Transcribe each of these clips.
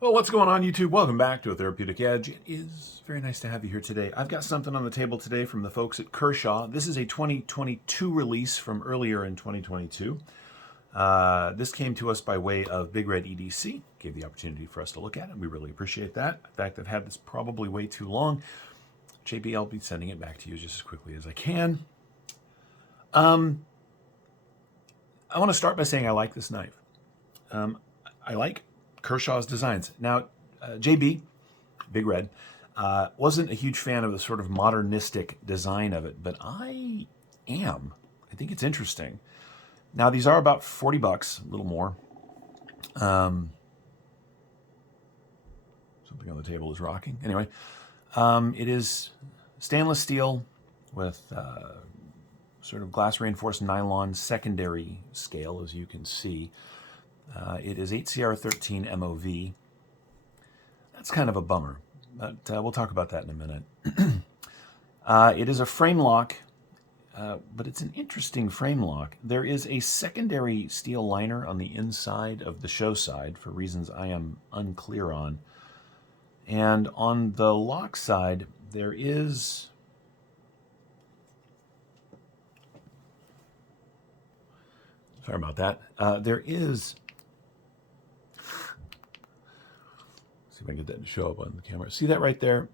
Well, what's going on, YouTube? Welcome back to a Therapeutic Edge. It is very nice to have you here today. I've got something on the table today from the folks at Kershaw. This is a 2022 release from earlier in 2022. This came to us by way of Big Red EDC. Gave the opportunity for us to look at it. We really appreciate that. In fact, I've had this probably way too long. JB, I'll be sending it back to you just as quickly as I can. I want to start by saying I like this knife. I like Kershaw's designs. Now, JB, Big Red, wasn't a huge fan of the sort of modernistic design of it, but I am. I think it's interesting. Now, these are about 40 bucks, a little more. Something on the table is rocking. Anyway, it is stainless steel with sort of glass reinforced nylon secondary scale, as you can see. It is 8CR13 MOV. That's kind of a bummer, but we'll talk about that in a minute. It is a frame lock, but it's an interesting frame lock. There is a secondary steel liner on the inside of the show side for reasons I am unclear on. And on the lock side, there is... Sorry about that. There is... See if I can get that to show up on the camera. See that right there?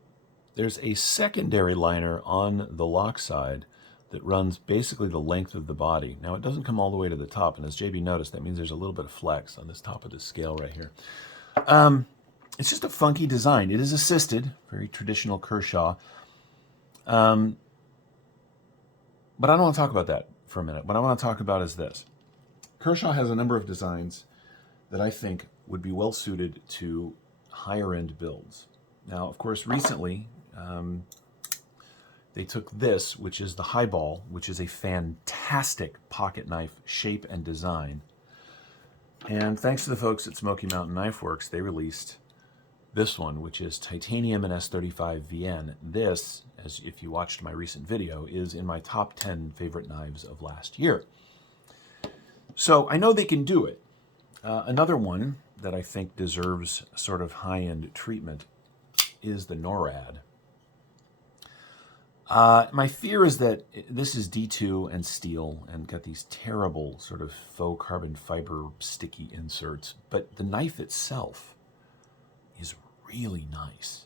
There's a secondary liner on the lock side that runs basically the length of the body. Now, it doesn't come all the way to the top, and as JB noticed, that means there's a little bit of flex on this top of this scale right here. It's just a funky design. It is assisted, very traditional Kershaw. But I don't want to talk about that for a minute. What I want to talk about is this. Kershaw has a number of designs that I think would be well suited to higher end builds. Now, of course, recently they took this, which is the Highball, which is a fantastic pocket knife shape and design. And thanks to the folks at Smoky Mountain Knife Works, they released this one, which is titanium and S35 VN. This, as if you watched my recent video, is in my top 10 favorite knives of last year. So I know they can do it. Another one that I think deserves sort of high-end treatment is the NORAD. My fear is that this is D2 and steel and got these terrible sort of faux carbon fiber sticky inserts, but the knife itself is really nice.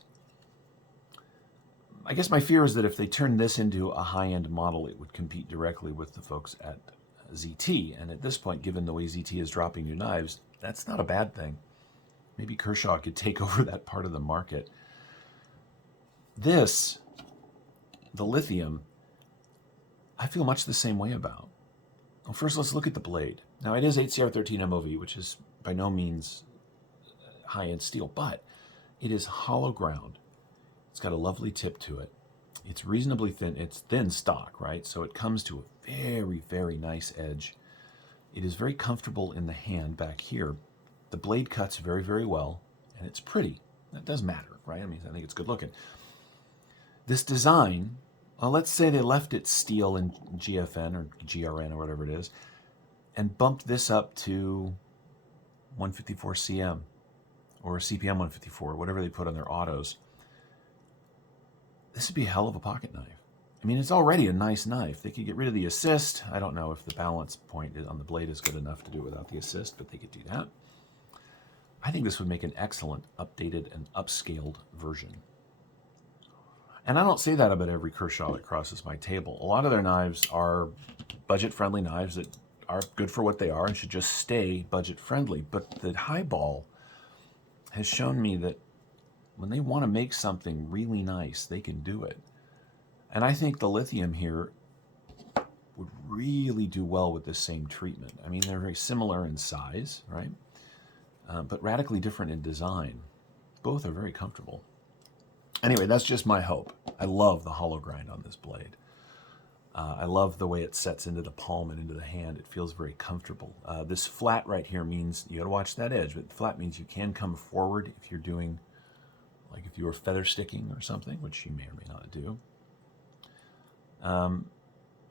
I guess my fear is that if they turn this into a high-end model, it would compete directly with the folks at ZT, and at this point, given the way ZT is dropping new knives, that's not a bad thing. Maybe Kershaw could take over that part of the market. This, the Lithium, I feel much the same way about. Well, first, let's look at the blade. Now, it is 8CR13 MOV, which is by no means high-end steel, but it is hollow ground. It's got a lovely tip to it. It's reasonably thin. It's thin stock, right? So it comes to a very, very nice edge. It is very comfortable in the hand back here. The blade cuts very, very well, and it's pretty. That does matter, right? I mean, I think it's good looking. This design, well, let's say they left it steel in GFN or GRN or whatever it is, and bumped this up to 154 CM or CPM 154, whatever they put on their autos. This would be a hell of a pocket knife. I mean, it's already a nice knife. They could get rid of the assist. I don't know if the balance point on the blade is good enough to do it without the assist, but they could do that. I think this would make an excellent updated and upscaled version. And I don't say that about every Kershaw that crosses my table. A lot of their knives are budget-friendly knives that are good for what they are and should just stay budget-friendly. But the Highball has shown me that when they want to make something really nice, they can do it. And I think the Lithium here would really do well with this same treatment. I mean, they're very similar in size, right? But radically different in design. Both are very comfortable. Anyway, that's just my hope. I love the hollow grind on this blade. I love the way it sets into the palm and into the hand. It feels very comfortable. This flat right here means, you gotta watch that edge, but flat means you can come forward if you're doing, like if you were feather sticking or something, which you may or may not do. All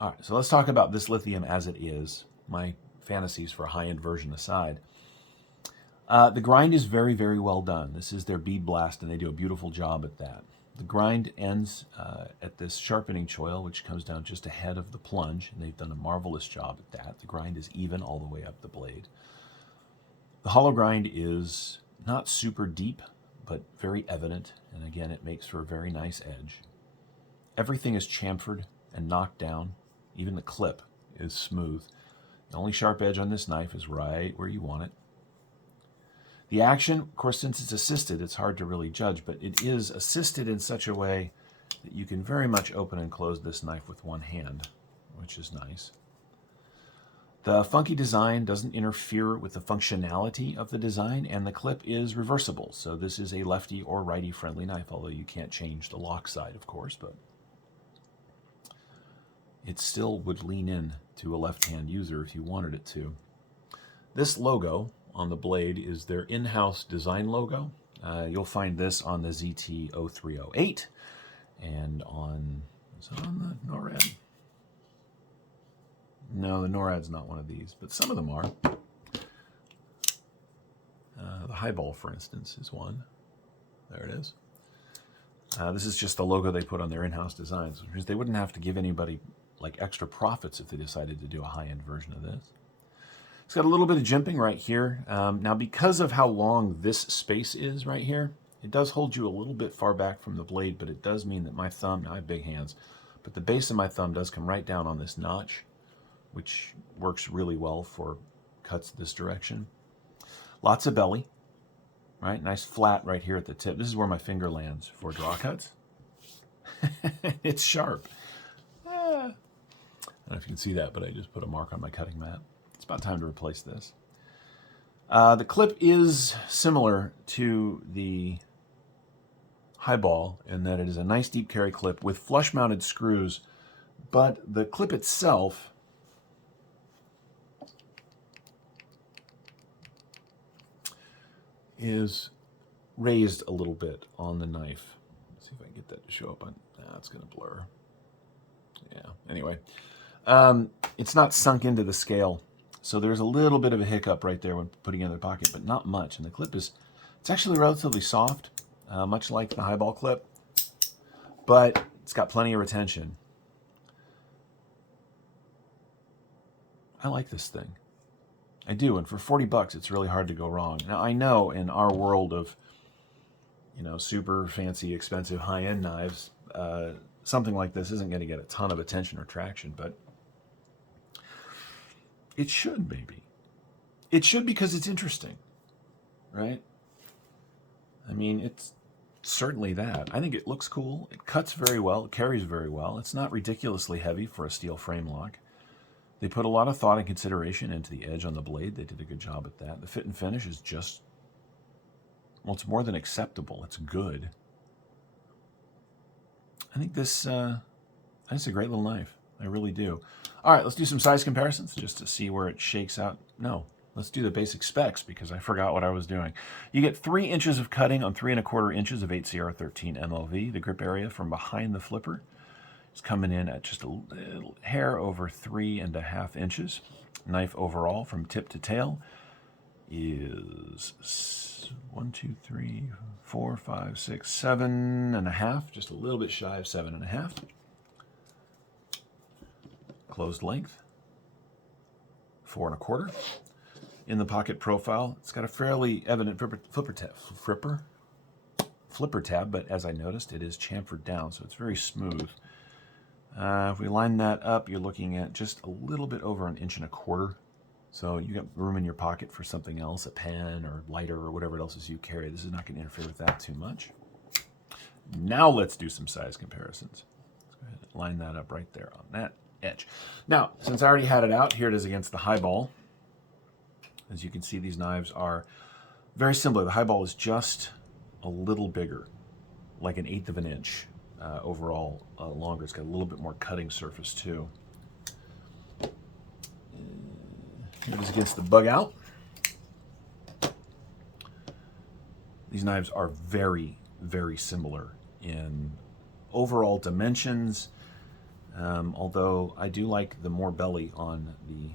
right, so let's talk about this Lithium as it is. My fantasies for a high-end version aside. The grind is very, very well done. This is their bead blast, and they do a beautiful job at that. The grind ends at this sharpening choil, which comes down just ahead of the plunge, and they've done a marvelous job at that. The grind is even all the way up the blade. The hollow grind is not super deep, but very evident, and again, it makes for a very nice edge. Everything is chamfered and knocked down. Even the clip is smooth. The only sharp edge on this knife is right where you want it. The action, of course, since it's assisted, it's hard to really judge, but it is assisted in such a way that you can very much open and close this knife with one hand, which is nice. The funky design doesn't interfere with the functionality of the design, and the clip is reversible. So this is a lefty or righty friendly knife, although you can't change the lock side, of course, but it still would lean in to a left-hand user if you wanted it to. This logo on the blade is their in-house design logo. You'll find this on the ZT-0308 and on, is it on the NORAD? No, the NORAD's not one of these, but some of them are. The Highball, for instance, is one. There it is. This is just the logo they put on their in-house designs, which means they wouldn't have to give anybody like extra profits if they decided to do a high-end version of this. It's got a little bit of jimping right here. Now, because of how long this space is right here, it does hold you a little bit far back from the blade, but it does mean that my thumb, now I have big hands, but the base of my thumb does come right down on this notch, which works really well for cuts this direction. Lots of belly, right? Nice flat right here at the tip. This is where my finger lands for draw cuts. It's sharp. I don't know if you can see that, but I just put a mark on my cutting mat. It's about time to replace this. The clip is similar to the Highball in that it is a nice deep carry clip with flush mounted screws, but the clip itself is raised a little bit on the knife. Let's see if I can get that to show up on, it's going to blur. Yeah, anyway. It's not sunk into the scale, so there's a little bit of a hiccup right there when putting it in the pocket, but not much. And the clip is, it's actually relatively soft, much like the Highball clip, but it's got plenty of retention. I like this thing. I do, and for 40 bucks, it's really hard to go wrong. Now, I know in our world of, you know, super fancy, expensive, high-end knives, something like this isn't going to get a ton of attention or traction, but it should, maybe. It should because it's interesting, right? I mean, it's certainly that. I think it looks cool. It cuts very well. It carries very well. It's not ridiculously heavy for a steel frame lock. They put a lot of thought and consideration into the edge on the blade. They did a good job at that. The fit and finish is just, well, it's more than acceptable. It's good. I think this is a great little knife. I really do. All right, let's do some size comparisons just to see where it shakes out. No, let's do the basic specs because I forgot what I was doing. You get 3 inches of cutting on 3 1/4 inches of 8CR13 MLV. The grip area from behind the flipper is coming in at just a little hair over 3 1/2 inches. Knife overall from tip to tail is 1, 2, 3, 4, 5, 6, 7.5, just a little bit shy of 7.5. Closed length, 4 1/4. In the pocket profile, it's got a fairly evident flipper tab, but as I noticed, it is chamfered down, so it's very smooth. If we line that up, you're looking at just a little bit over 1 1/4 inches. So you got room in your pocket for something else, a pen or lighter or whatever else is you carry. This is not going to interfere with that too much. Now let's do some size comparisons. Let's go ahead and line that up right there on that edge. Now, since I already had it out, here it is against the Highball. As you can see, these knives are very similar. The Highball is just a little bigger, like 1/8 of an inch overall longer. It's got a little bit more cutting surface too. Here it is against the Bug Out. These knives are very, very similar in overall dimensions, although I do like the more belly on the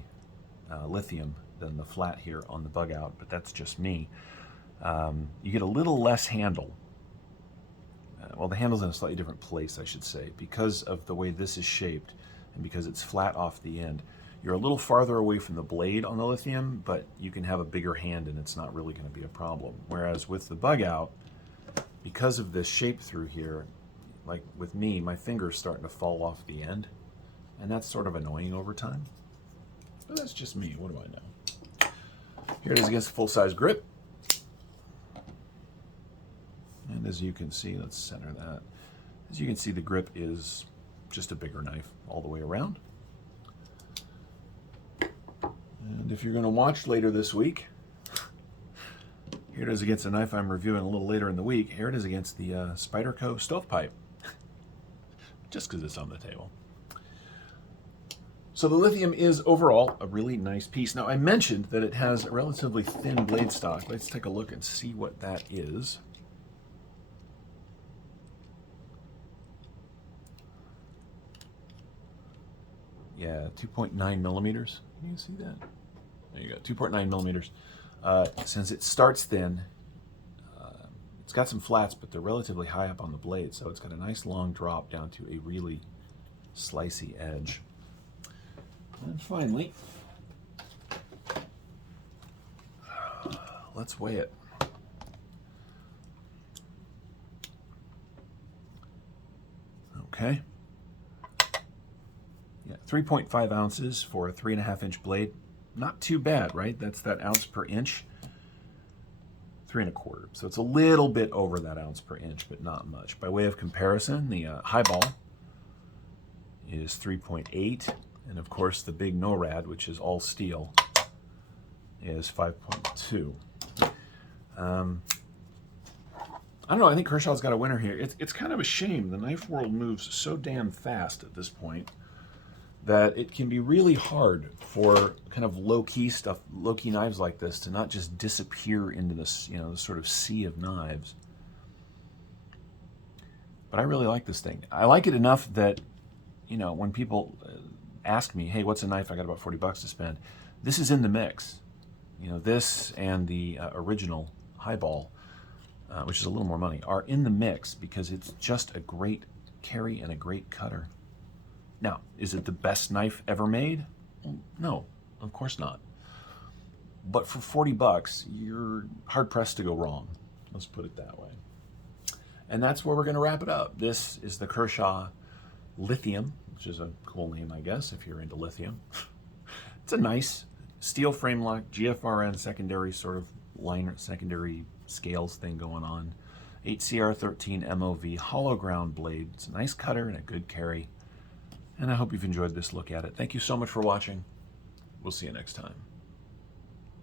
Lithium than the flat here on the Bug Out, but that's just me. You get a little less handle. Well, the handle's in a slightly different place, I should say, because of the way this is shaped and because it's flat off the end. You're a little farther away from the blade on the lithium, but you can have a bigger hand and it's not really going to be a problem. Whereas with the bug out, because of this shape through here, like with me, my finger's starting to fall off the end, and that's sort of annoying over time. But that's just me, what do I know? Here it is against a full-size grip. And as you can see, let's center that. As you can see, the grip is just a bigger knife all the way around. And if you're going to watch later this week, here it is against a knife I'm reviewing a little later in the week. Here it is against the Spyderco stovepipe, just because it's on the table. So the lithium is overall a really nice piece. Now I mentioned that it has a relatively thin blade stock. Let's take a look and see what that is. Yeah, 2.9 millimeters. Can you see that? There you go, 2.9 millimeters. Since it starts thin, it's got some flats, but they're relatively high up on the blade, so it's got a nice long drop down to a really slicey edge. And finally, let's weigh it. Okay. Yeah, 3.5 ounces for a 3.5-inch blade. Not too bad, right? That's that ounce per inch. 3.25. So it's a little bit over that ounce per inch, but not much. By way of comparison, the highball is 3.8. And of course, the big NORAD, which is all steel, is 5.2. I don't know, I think Kershaw's got a winner here. It's kind of a shame. The knife world moves so damn fast at this point that it can be really hard for kind of low-key stuff, low-key knives like this to not just disappear into this, you know, this sort of sea of knives. But I really like this thing. I like it enough that, you know, when people ask me, hey, what's a knife? I got about 40 bucks to spend. This is in the mix. You know, this and the original highball, which is a little more money, are in the mix because it's just a great carry and a great cutter. Now, is it the best knife ever made? Well, no, of course not. But for 40 bucks, you're hard-pressed to go wrong. Let's put it that way. And that's where we're going to wrap it up. This is the Kershaw Lithium, which is a cool name, I guess, if you're into lithium. It's a nice steel frame lock, GFRN secondary sort of liner, secondary scales thing going on. 8CR13 MOV hollow ground blade. It's a nice cutter and a good carry. And I hope you've enjoyed this look at it. Thank you so much for watching. We'll see you next time.